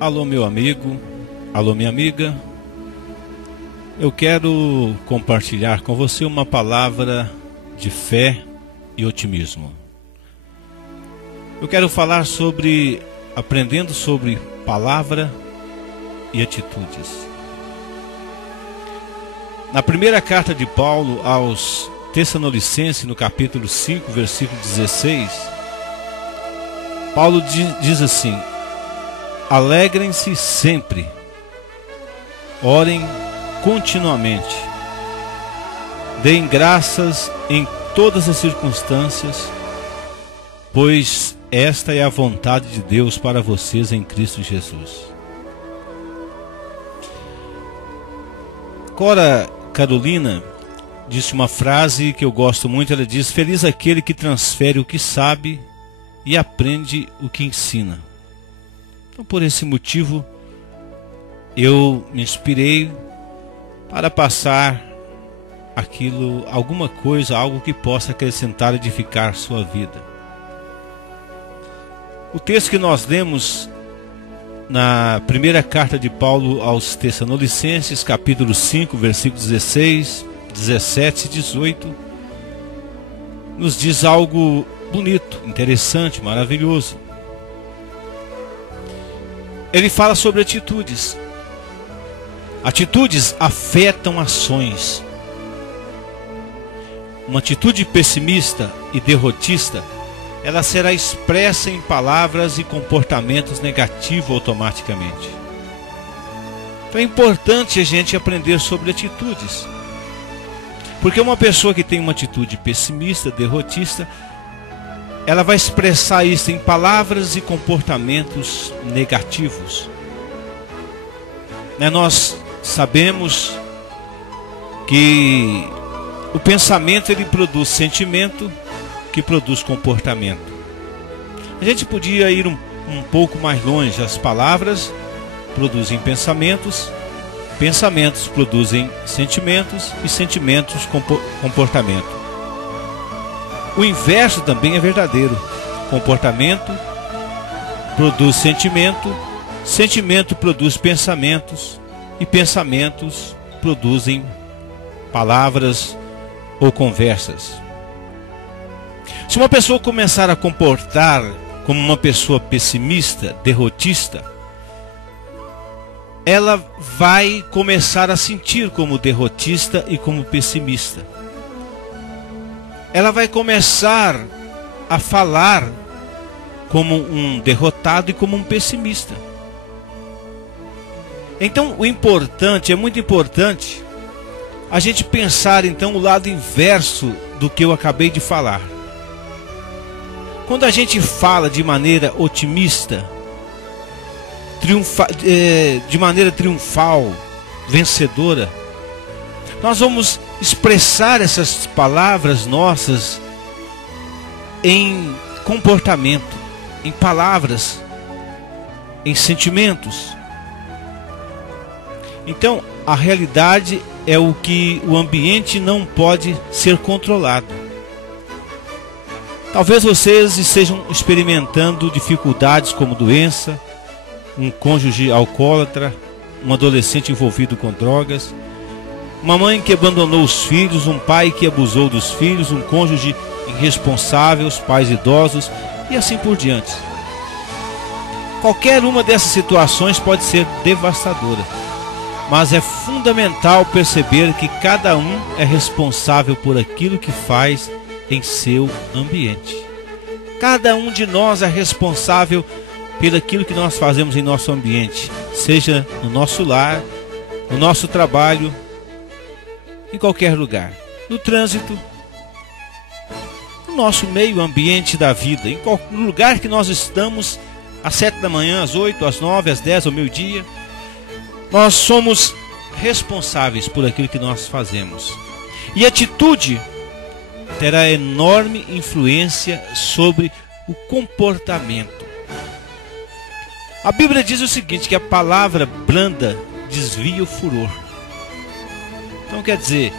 Alô, meu amigo, alô, minha amiga. Eu quero compartilhar com você uma palavra de fé e otimismo. Eu quero falar aprendendo sobre palavra e atitudes. Na primeira carta de Paulo aos Tessalonicenses, no capítulo 5, versículo 16, Paulo diz assim: alegrem-se sempre, orem continuamente, deem graças em todas as circunstâncias, pois esta é a vontade de Deus para vocês em Cristo Jesus. Cora Carolina disse uma frase que eu gosto muito. Ela diz: feliz aquele que transfere o que sabe e aprende o que ensina. Então, por esse motivo, eu me inspirei para passar alguma coisa, algo que possa acrescentar e edificar sua vida. O texto que nós lemos na primeira carta de Paulo aos Tessalonicenses, capítulo 5, versículos 16, 17 e 18, nos diz algo bonito, interessante, maravilhoso. Ele fala sobre atitudes. Atitudes afetam ações. Uma atitude pessimista e derrotista, ela será expressa em palavras e comportamentos negativos automaticamente. Então é importante a gente aprender sobre atitudes. Porque uma pessoa que tem uma atitude pessimista, derrotista, ela vai expressar isso em palavras e comportamentos negativos. Nós sabemos que o pensamento ele produz sentimento, que produz comportamento. A gente podia ir um pouco mais longe. As palavras produzem pensamentos, pensamentos produzem sentimentos e sentimentos comportamento. O inverso também é verdadeiro. Comportamento produz sentimento, sentimento produz pensamentos e pensamentos produzem palavras ou conversas. Se uma pessoa começar a comportar como uma pessoa pessimista, derrotista, ela vai começar a sentir como derrotista e como pessimista. Ela vai começar a falar como um derrotado e como um pessimista. Então é muito importante a gente pensar então o lado inverso do que eu acabei de falar. Quando a gente fala de maneira otimista, de maneira triunfal, vencedora, nós vamos expressar essas palavras nossas em comportamento, em palavras, em sentimentos. Então, a realidade é o que o ambiente não pode ser controlado. Talvez vocês estejam experimentando dificuldades como doença, um cônjuge alcoólatra, um adolescente envolvido com drogas, uma mãe que abandonou os filhos, um pai que abusou dos filhos, um cônjuge irresponsável, os pais idosos e assim por diante. Qualquer uma dessas situações pode ser devastadora, mas é fundamental perceber que cada um é responsável por aquilo que faz em seu ambiente. Cada um de nós é responsável pelo aquilo que nós fazemos em nosso ambiente, seja no nosso lar, no nosso trabalho, em qualquer lugar, no trânsito, no nosso meio ambiente da vida, no lugar que nós estamos, às 7 da manhã, às 8, às 9, às 10, ao meio-dia, nós somos responsáveis por aquilo que nós fazemos. E a atitude terá enorme influência sobre o comportamento. A Bíblia diz o seguinte, que a palavra branda desvia o furor. Então quer dizer,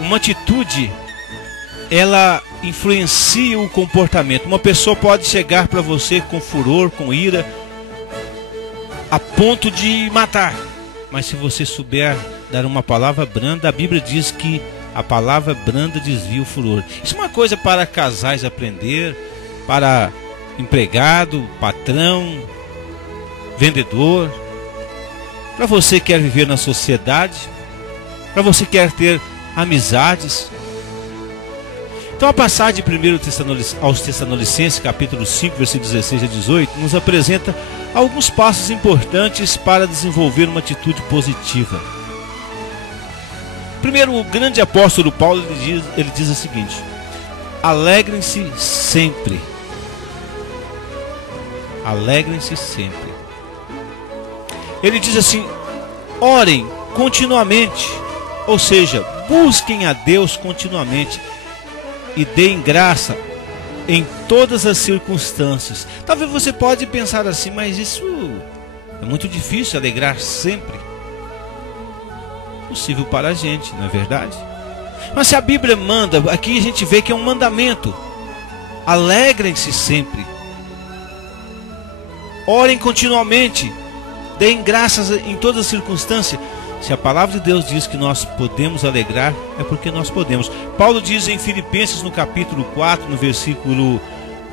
uma atitude, ela influencia o comportamento. Uma pessoa pode chegar para você com furor, com ira, a ponto de matar. Mas se você souber dar uma palavra branda, a Bíblia diz que a palavra branda desvia o furor. Isso é uma coisa para casais aprender, para empregado, patrão, vendedor, para você que quer viver na sociedade, para você que quer ter amizades. Então a passagem de 1 aos Tessalonicenses, capítulo 5, versículos 16 a 18, nos apresenta alguns passos importantes para desenvolver uma atitude positiva. Primeiro, o grande apóstolo Paulo ele diz o seguinte: alegrem-se sempre. Alegrem-se sempre. Ele diz assim: orem continuamente, ou seja, busquem a Deus continuamente e deem graça em todas as circunstâncias. Talvez você pode pensar assim, mas isso é muito difícil, alegrar sempre. Possível para a gente, não é verdade? Mas se a Bíblia manda, aqui a gente vê que é um mandamento: alegrem-se sempre, orem continuamente, deem graças em todas as circunstâncias. Se a palavra de Deus diz que nós podemos alegrar, é porque nós podemos. Paulo diz em Filipenses, no capítulo 4, no versículo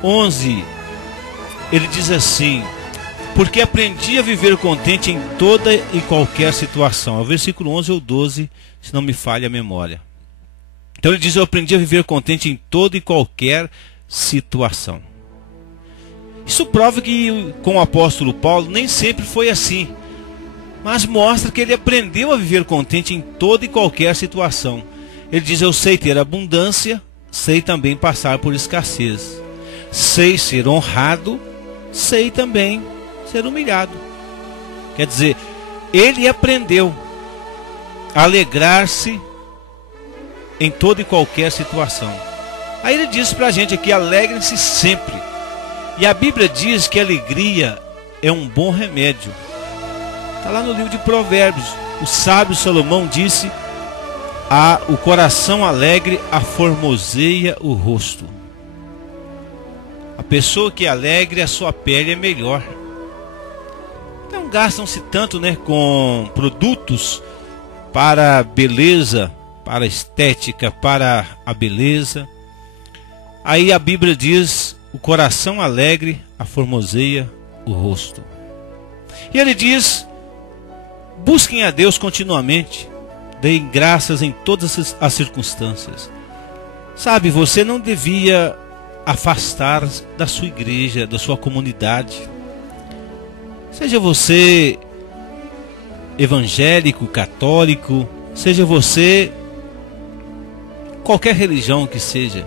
11, ele diz assim: porque aprendi a viver contente em toda e qualquer situação. É o versículo 11 ou 12, se não me falha a memória. Então ele diz: eu aprendi a viver contente em toda e qualquer situação. Isso prova que com o apóstolo Paulo nem sempre foi assim, mas mostra que ele aprendeu a viver contente em toda e qualquer situação. Ele diz: eu sei ter abundância, sei também passar por escassez, sei ser honrado, sei também ser humilhado. Quer dizer, ele aprendeu a alegrar-se em toda e qualquer situação. Aí ele diz pra gente aqui: alegrem-se sempre. E a Bíblia diz que a alegria é um bom remédio. Está lá no livro de Provérbios. O sábio Salomão disse: o coração alegre aformoseia o rosto. A pessoa que é alegre, a sua pele é melhor. Então gastam-se tanto, com produtos para beleza, para estética, para a beleza. Aí a Bíblia diz: o coração alegre aformoseia o rosto. E ele diz: busquem a Deus continuamente, deem graças em todas as circunstâncias. Sabe, você não devia afastar da sua igreja, da sua comunidade. Seja você evangélico, católico, seja você qualquer religião que seja,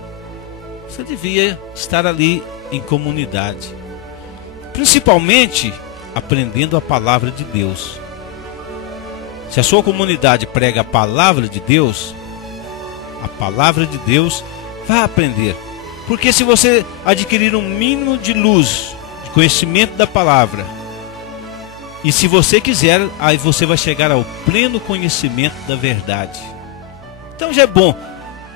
você devia estar ali em comunidade, principalmente aprendendo a palavra de Deus. Se a sua comunidade prega a palavra de Deus, vá aprender. Porque se você adquirir um mínimo de luz, de conhecimento da palavra, e se você quiser, aí você vai chegar ao pleno conhecimento da verdade. Então já é bom.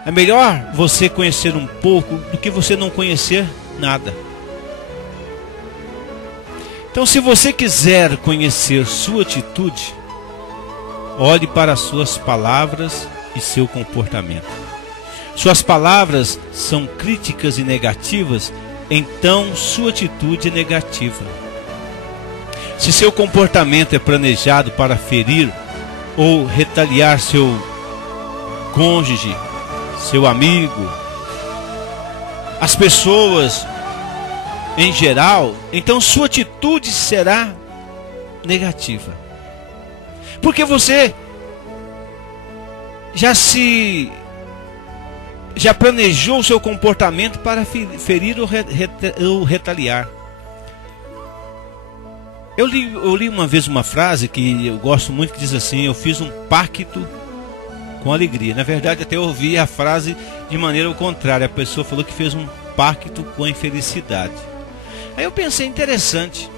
É melhor você conhecer um pouco do que você não conhecer nada. Então, se você quiser conhecer sua atitude, olhe para as suas palavras e seu comportamento. Suas palavras são críticas e negativas, então sua atitude é negativa. Se seu comportamento é planejado para ferir ou retaliar seu cônjuge, seu amigo, as pessoas em geral, então sua atitude será negativa. Porque você já planejou o seu comportamento para ferir ou retaliar. Eu li uma vez uma frase que eu gosto muito, que diz assim: eu fiz um pacto com alegria. Na verdade, até eu ouvi a frase de maneira contrária. A pessoa falou que fez um pacto com a infelicidade. Aí eu pensei: interessante.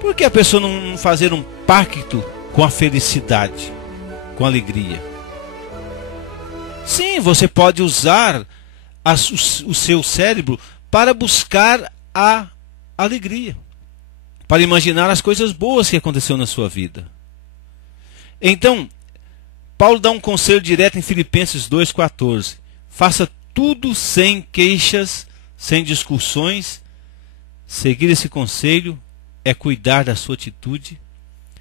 Por que a pessoa não fazer um pacto com a felicidade, com a alegria? Sim, você pode usar o seu cérebro para buscar a alegria. para imaginar as coisas boas que aconteceu na sua vida. Então, Paulo dá um conselho direto em Filipenses 2,14. Faça tudo sem queixas, sem discussões. Seguir esse conselho é cuidar da sua atitude.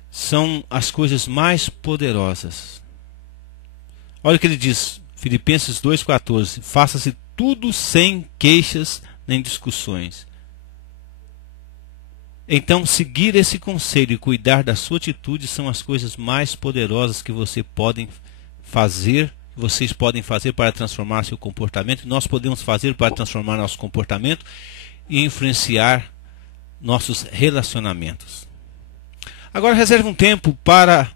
São as coisas mais poderosas. Olha o que ele diz, Filipenses 2,14. Faça-se tudo sem queixas nem discussões. Então, seguir esse conselho e cuidar da sua atitude são as coisas mais poderosas que vocês podem fazer para transformar seu comportamento. Nós podemos fazer para transformar nosso comportamento e influenciar nossos relacionamentos. Agora reserve um tempo para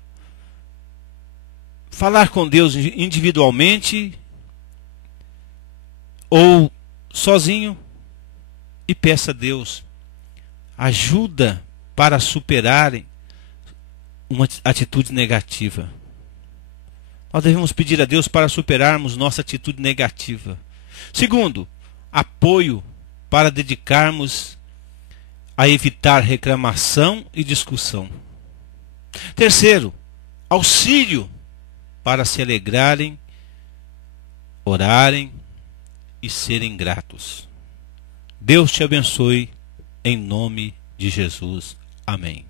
falar com Deus individualmente ou sozinho e peça a Deus ajuda para superarem uma atitude negativa. Nós devemos pedir a Deus para superarmos nossa atitude negativa. Segundo, apoio para dedicarmos a evitar reclamação e discussão. Terceiro, auxílio para se alegrarem, orarem e serem gratos. Deus te abençoe em nome de Jesus. Amém.